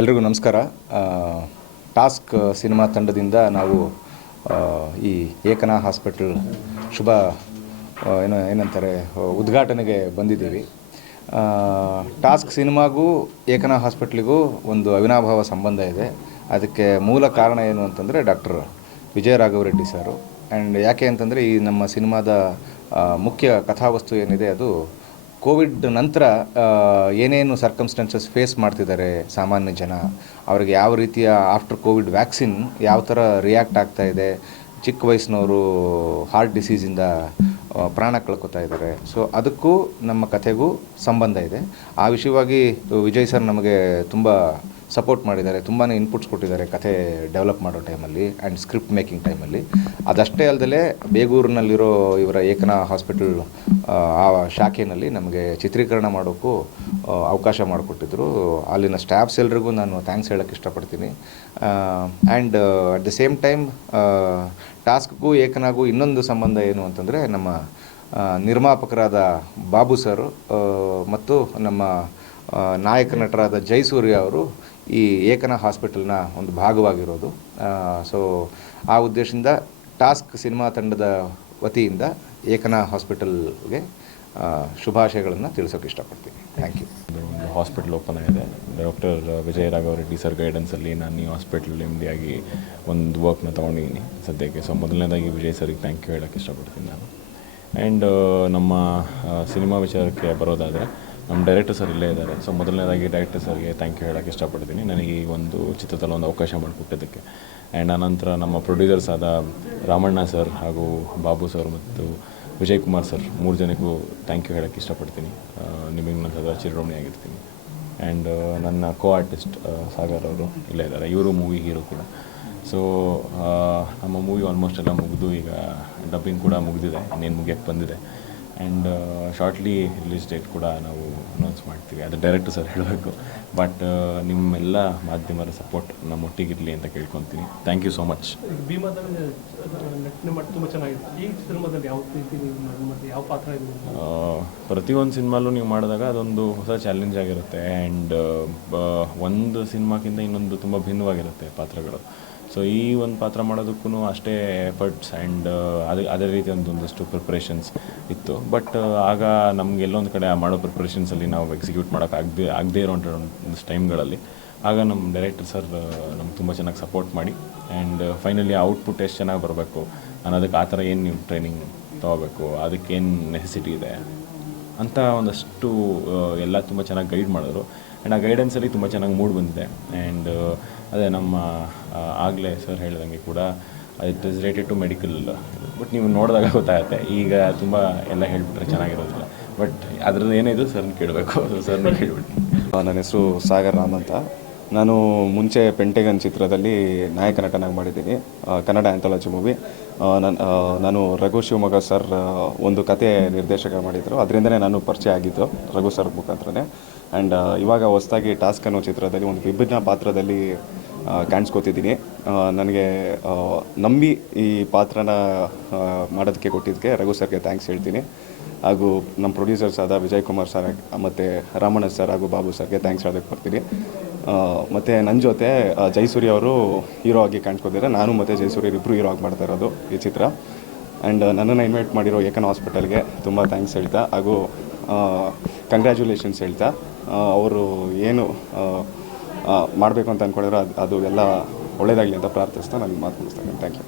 ಎಲ್ರಿಗೂ ನಮಸ್ಕಾರ. Task cinema ತಂಡದಿಂದ ನಾವು ಈ ಏಕನಾ ಹಾಸ್ಪಿಟಲ್ ಶುಭ ಏನು, ಏನಂತಾರೆ, ಉದ್ಘಾಟನೆಗೆ ಬಂದಿದ್ದೀವಿ. ಟಾಸ್ಕ್ ಸಿನಿಮಾಗೂ ಏಕನಾ ಹಾಸ್ಪಿಟ್ಲಿಗೂ ಒಂದು ಅವಿನಾಭಾವ ಸಂಬಂಧ ಇದೆ. ಅದಕ್ಕೆ ಮೂಲ ಕಾರಣ ಏನು ಅಂತಂದರೆ ಡಾಕ್ಟರ್ ವಿಜಯ ರಾಘವರೆಡ್ಡಿ ಸರು. ಆ್ಯಂಡ್ ಯಾಕೆ ಅಂತಂದರೆ ಈ ನಮ್ಮ ಸಿನಿಮಾದ ಮುಖ್ಯ ಕಥಾವಸ್ತು ಏನಿದೆ ಅದು ಕೋವಿಡ್ ನಂತರ ಏನೇನು ಸರ್ಕಮ್ಸ್ಟೆನ್ಸಸ್ ಫೇಸ್ ಮಾಡ್ತಿದ್ದಾರೆ ಸಾಮಾನ್ಯ ಜನ? ಅವ್ರಿಗೆ ಯಾವ ರೀತಿಯ ಆಫ್ಟರ್ ಕೋವಿಡ್ ವ್ಯಾಕ್ಸಿನ್ ಯಾವ ಥರ ರಿಯಾಕ್ಟ್ ಆಗ್ತಾ ಇದೆ? ಚಿಕ್ಕ ವಯಸ್ಸಿನವರು ಹಾರ್ಟ್ ಡಿಸೀಸಿಂದ ಪ್ರಾಣ ಕಳ್ಕೊತಾ ಇದ್ದಾರೆ. ಸೊ ಅದಕ್ಕೂ ನಮ್ಮ ಕಥೆಗೂ ಸಂಬಂಧ ಇದೆ. ಆ ವಿಷಯವಾಗಿ ವಿಜಯ್ ಸರ್ ನಮಗೆ ತುಂಬ ಸಪೋರ್ಟ್ ಮಾಡಿದ್ದಾರೆ. ತುಂಬಾ ಇನ್ಪುಟ್ಸ್ ಕೊಟ್ಟಿದ್ದಾರೆ ಕಥೆ ಡೆವಲಪ್ ಮಾಡೋ ಟೈಮಲ್ಲಿ ಆ್ಯಂಡ್ ಸ್ಕ್ರಿಪ್ಟ್ ಮೇಕಿಂಗ್ ಟೈಮಲ್ಲಿ ಅದಷ್ಟೇ ಅಲ್ಲದೆ ಬೇಗೂರಿನಲ್ಲಿರೋ ಇವರ ಏಕನಾ ಹಾಸ್ಪಿಟಲ್ ಆ ಶಾಖೆಯಲ್ಲಿ ನಮಗೆ ಚಿತ್ರೀಕರಣ ಮಾಡೋಕ್ಕೂ ಅವಕಾಶ ಮಾಡಿಕೊಟ್ಟಿದ್ರು. ಅಲ್ಲಿನ ಸ್ಟಾಫ್ಸ್ ಎಲ್ರಿಗೂ ನಾನು ಥ್ಯಾಂಕ್ಸ್ ಹೇಳೋಕ್ಕೆ ಇಷ್ಟಪಡ್ತೀನಿ. And at the same time ಟಾಸ್ಕ್ಗೂ ಏಕನಾಗೂ ಇನ್ನೊಂದು ಸಂಬಂಧ ಏನು ಅಂತಂದರೆ ನಮ್ಮ ನಿರ್ಮಾಪಕರಾದ ಬಾಬು ಸರ್ ಮತ್ತು ನಮ್ಮ ನಾಯಕ ನಟರಾದ ಜಯಸೂರ್ಯ ಅವರು ಈ ಏಕನ ಹಾಸ್ಪಿಟಲ್ನ ಒಂದು ಭಾಗವಾಗಿರೋದು. ಸೊ ಆ ಉದ್ದೇಶದಿಂದ ಟಾಸ್ಕ್ ಸಿನಿಮಾ ತಂಡದ ವತಿಯಿಂದ ಏಕನ ಹಾಸ್ಪಿಟಲ್ಗೆ ಶುಭಾಶಯಗಳನ್ನು ತಿಳಿಸೋಕೆ ಇಷ್ಟಪಡ್ತೀನಿ. ಥ್ಯಾಂಕ್ ಯು ಒಂದು ಹಾಸ್ಪಿಟಲ್ ಓಪನ್ ಆಗಿದೆ. ಡಾಕ್ಟರ್ ವಿಜಯ ರಾಘವ ರೆಡ್ಡಿ ಸರ್ ಗೈಡೆನ್ಸಲ್ಲಿ ನಾನು ಈ ಹಾಸ್ಪಿಟಲ್ ನೆಮ್ಮದಿಯಾಗಿ ಒಂದು ವರ್ಕ್ನ ತೊಗೊಂಡಿದ್ದೀನಿ. ಸದ್ಯಕ್ಕೆ ಸೊ ಮೊದಲನೇದಾಗಿ ವಿಜಯ್ ಸರ್ಗೆ ಥ್ಯಾಂಕ್ ಯು ಹೇಳೋಕ್ಕೆ ಇಷ್ಟಪಡ್ತೀನಿ ನಾನು. ಆ್ಯಂಡ್ ನಮ್ಮ ಸಿನಿಮಾ ವಿಚಾರಕ್ಕೆ ಬರೋದಾದರೆ ನಮ್ಮ ಡೈರೆಕ್ಟರ್ ಸರ್ ಇಲ್ಲೇ ಇದ್ದಾರೆ. ಸೊ ಮೊದಲನೇದಾಗಿ ಡೈರೆಕ್ಟರ್ ಸರ್ಗೆ ಥ್ಯಾಂಕ್ ಯು ಹೇಳೋಕ್ಕೆ ಇಷ್ಟಪಡ್ತೀನಿ. ನನಗೆ ಈ ಒಂದು ಚಿತ್ರದಲ್ಲಿ ಒಂದು ಅವಕಾಶ ಮಾಡಿಕೊಟ್ಟಿದ್ದಕ್ಕೆ. ಆ್ಯಂಡ್ ಆನಂತರ ನಮ್ಮ ಪ್ರೊಡ್ಯೂಸರ್ಸ್ ಆದ ರಾಮಣ್ಣ ಸರ್ ಹಾಗೂ ಬಾಬು ಸರ್ ಮತ್ತು ವಿಜಯ್ ಕುಮಾರ್ ಸರ್ ಮೂರು ಜನಕ್ಕೂ ಥ್ಯಾಂಕ್ ಯು ಹೇಳೋಕ್ಕೆ ಇಷ್ಟಪಡ್ತೀನಿ. ನಿಮಗೆ ನಾನು ಸದಾ ಚಿರಋಣಿ ಆಗಿರ್ತೀನಿ. ಆ್ಯಂಡ್ ನನ್ನ ಕೋ ಆರ್ಟಿಸ್ಟ್ ಸಾಗರ್ ಅವರು ಇಲ್ಲೇ ಇದ್ದಾರೆ. ಇವರು ಮೂವಿ ಹೀರೋ ಕೂಡ. ಸೊ ನಮ್ಮ ಮೂವಿ ಆಲ್ಮೋಸ್ಟ್ ಎಲ್ಲ ಮುಗಿದು ಈಗ ಡಬ್ಬಿಂಗ್ ಕೂಡ ಮುಗಿದಿದೆ. ಇನ್ನೇನು ಮುಗಿಯಕ್ಕೆ ಬಂದಿದೆ. ಆ್ಯಂಡ್ ಶಾರ್ಟ್ಲಿ ರಿಲೀಸ್ ಡೇಟ್ ಕೂಡ ನಾವು ಅನೌನ್ಸ್ ಮಾಡ್ತೀವಿ. ಅದು ಡೈರೆಕ್ಟ್ ಸರ್ ಹೇಳಬೇಕು. ಬಟ್ ನಿಮ್ಮೆಲ್ಲ ಮಾಧ್ಯಮರ ಸಪೋರ್ಟ್ ನಮ್ಮೊಟ್ಟಿಗಿರಲಿ ಅಂತ ಕೇಳ್ಕೊತೀನಿ. ಥ್ಯಾಂಕ್ ಯು ಸೋ ಮಚ್ ತುಂಬ ಚೆನ್ನಾಗಿದೆ ಈ ಸಿನಿಮಾದಲ್ಲಿ ಯಾವ ರೀತಿ ನೀವು ಮಾಡಿ- ಮತ್ತೆ ಯಾವ ಪಾತ್ರ ಇದೆ? ಆ, ಪ್ರತಿಯೊಂದು ಸಿನಿಮಾಲು ನೀವು ಮಾಡಿದಾಗ ಅದೊಂದು ಹೊಸ ಚಾಲೆಂಜ್ ಆಗಿರುತ್ತೆ. ಆ್ಯಂಡ್ ಒಂದು ಸಿನಿಮಾಕ್ಕಿಂತ ಇನ್ನೊಂದು ತುಂಬ ಭಿನ್ನವಾಗಿರುತ್ತೆ ಪಾತ್ರಗಳು. ಸೊ ಈ ಒಂದು ಪಾತ್ರ ಮಾಡೋದಕ್ಕೂ ಅಷ್ಟೇ ಎಫರ್ಟ್ಸ್ ಆ್ಯಂಡ್ ಅದೇ ಅದೇ ರೀತಿ ಒಂದು ಒಂದಷ್ಟು ಪ್ರಿಪ್ರೇಷನ್ಸ್ ಇತ್ತು. ಬಟ್ ಆಗ ನಮ್ಗೆ ಎಲ್ಲೊಂದು ಕಡೆ ಆ ಮಾಡೋ ಪ್ರಿಪ್ರೇಷನ್ಸಲ್ಲಿ ನಾವು ಎಕ್ಸಿಕ್ಯೂಟ್ ಮಾಡೋಕ್ಕಾಗದೆ ಆಗದೇ ಇರೋಂಥ ಒಂದಷ್ಟು ಟೈಮ್ಗಳಲ್ಲಿ ಆಗ ನಮ್ಮ ಡೈರೆಕ್ಟರ್ ಸರ್ ನಮ್ಗೆ ತುಂಬ ಚೆನ್ನಾಗಿ ಸಪೋರ್ಟ್ ಮಾಡಿ. ಆ್ಯಂಡ್ ಫೈನಲಿ ಔಟ್ಪುಟ್ ಎಷ್ಟು ಚೆನ್ನಾಗಿ ಬರಬೇಕು? ಅನ್ನೋದಕ್ಕೆ ಆ ಥರ ಏನು ನೀವು ಟ್ರೈನಿಂಗ್ ತೊಗೋಬೇಕು? ಅದಕ್ಕೇನು ನೆಸೆಸಿಟಿ ಇದೆ? ಅಂತ ಒಂದಷ್ಟು ಎಲ್ಲ ತುಂಬ ಚೆನ್ನಾಗಿ ಗೈಡ್ ಮಾಡಿದ್ರು. ಆ್ಯಂಡ್ ಆ ಗೈಡೆನ್ಸಲ್ಲಿ ತುಂಬ ಚೆನ್ನಾಗಿ ಮೂಡ್ ಬಂದಿದೆ. ಆ್ಯಂಡ್ ಅದೇ ನಮ್ಮ ಆಗಲೇ ಸರ್ ಹೇಳ್ದಂಗೆ ಕೂಡ it is related to medical but ನೀವು ನೋಡಿದಾಗ ಗೊತ್ತಾಗುತ್ತೆ. ಈಗ ತುಂಬ ಎಲ್ಲ ಹೇಳಿಬಿಟ್ರೆ ಚೆನ್ನಾಗಿರೋದಿಲ್ಲ. ಬಟ್ ಅದ್ರದ್ದು ಏನಿದು ಸರ್ನ ಕೇಳಬೇಕು. ಸರ್ನ ಕೇಳ್ಬಿಟ್ಟು ನನ್ನ ಹೆಸರು ಸಾಗರ್ ರಾಮ್ ಅಂತ. ನಾನು ಮುಂಚೆ ಪೆಂಟೆಗನ್ ಚಿತ್ರದಲ್ಲಿ ನಾಯಕ ನಟನಾಗಿ ಮಾಡಿದ್ದೀನಿ ಕನ್ನಡ ಆ್ಯಂಥಾಲಜಿ ಮೂವಿ ನಾನು ನಾನು ರಘು ಶಿವಮೊಗ್ಗ ಸರ್ ಒಂದು ಕತೆ ನಿರ್ದೇಶಕ ಮಾಡಿದರು. ಅದರಿಂದನೇ ನಾನು ಪರಿಚಯ ಆಗಿದ್ದು ರಘು ಸರ್ ಮುಖಾಂತರನೇ. ಆ್ಯಂಡ್ ಇವಾಗ ಹೊಸದಾಗಿ ಟಾಸ್ಕ್ ಅನ್ನೋ ಚಿತ್ರದಲ್ಲಿ ಒಂದು ವಿಭಿನ್ನ ಪಾತ್ರದಲ್ಲಿ ಕಾಣಿಸ್ಕೋತಿದ್ದೀನಿ. ನನಗೆ ನಂಬಿ ಈ ಪಾತ್ರನ ಮಾಡೋದಕ್ಕೆ ಕೊಟ್ಟಿದ್ದಕ್ಕೆ ರಘು ಸರ್ಗೆ ಥ್ಯಾಂಕ್ಸ್ ಹೇಳ್ತೀನಿ. ಹಾಗೂ ನಮ್ಮ ಪ್ರೊಡ್ಯೂಸರ್ಸ್ ಆದ ವಿಜಯ್ ಕುಮಾರ್ ಸರ್, ಮತ್ತು ರಾಮಣ್ಣ ಸರ್ ಹಾಗೂ ಬಾಬು ಸರ್ಗೆ ಥ್ಯಾಂಕ್ಸ್ ಹೇಳೋದಕ್ಕೆ ಬರ್ತೀನಿ. ಮತ್ತು ನನ್ನ ಜೊತೆ ಜೈಸೂರಿ ಅವರು ಹೀರೋ ಆಗಿ ಕಾಣಿಸ್ಕೊತಿದ್ದಾರೆ ನಾನು ಮತ್ತು ಜೈಸೂರಿ ಇಬ್ಬರು ಹೀರೋ ಆಗಿ ಮಾಡ್ತಾ ಇರೋದು ಈ ಚಿತ್ರ. ಆ್ಯಂಡ್ ನನ್ನನ್ನು ಇನ್ವೈಟ್ ಮಾಡಿರೋ ಏಕನ್ ಹಾಸ್ಪಿಟಲ್ಗೆ ತುಂಬ ಥ್ಯಾಂಕ್ಸ್ ಹೇಳ್ತಾ. ಹಾಗೂ ಕಂಗ್ರ್ಯಾಚುಲೇಷನ್ಸ್ ಹೇಳ್ತಾ. ಅವರು ಏನು ಮಾಡಬೇಕು ಅಂತ ಅಂದ್ಕೊಂಡಿರೋ ಅದು ಅದು ಎಲ್ಲ ಒಳ್ಳೆಯದಾಗಲಿ ಅಂತ ಪ್ರಾರ್ಥಿಸ್ತಾ ನಾನು ಮಾತು ಮುಗಿಸ್ತೇನೆ ಥ್ಯಾಂಕ್ ಯು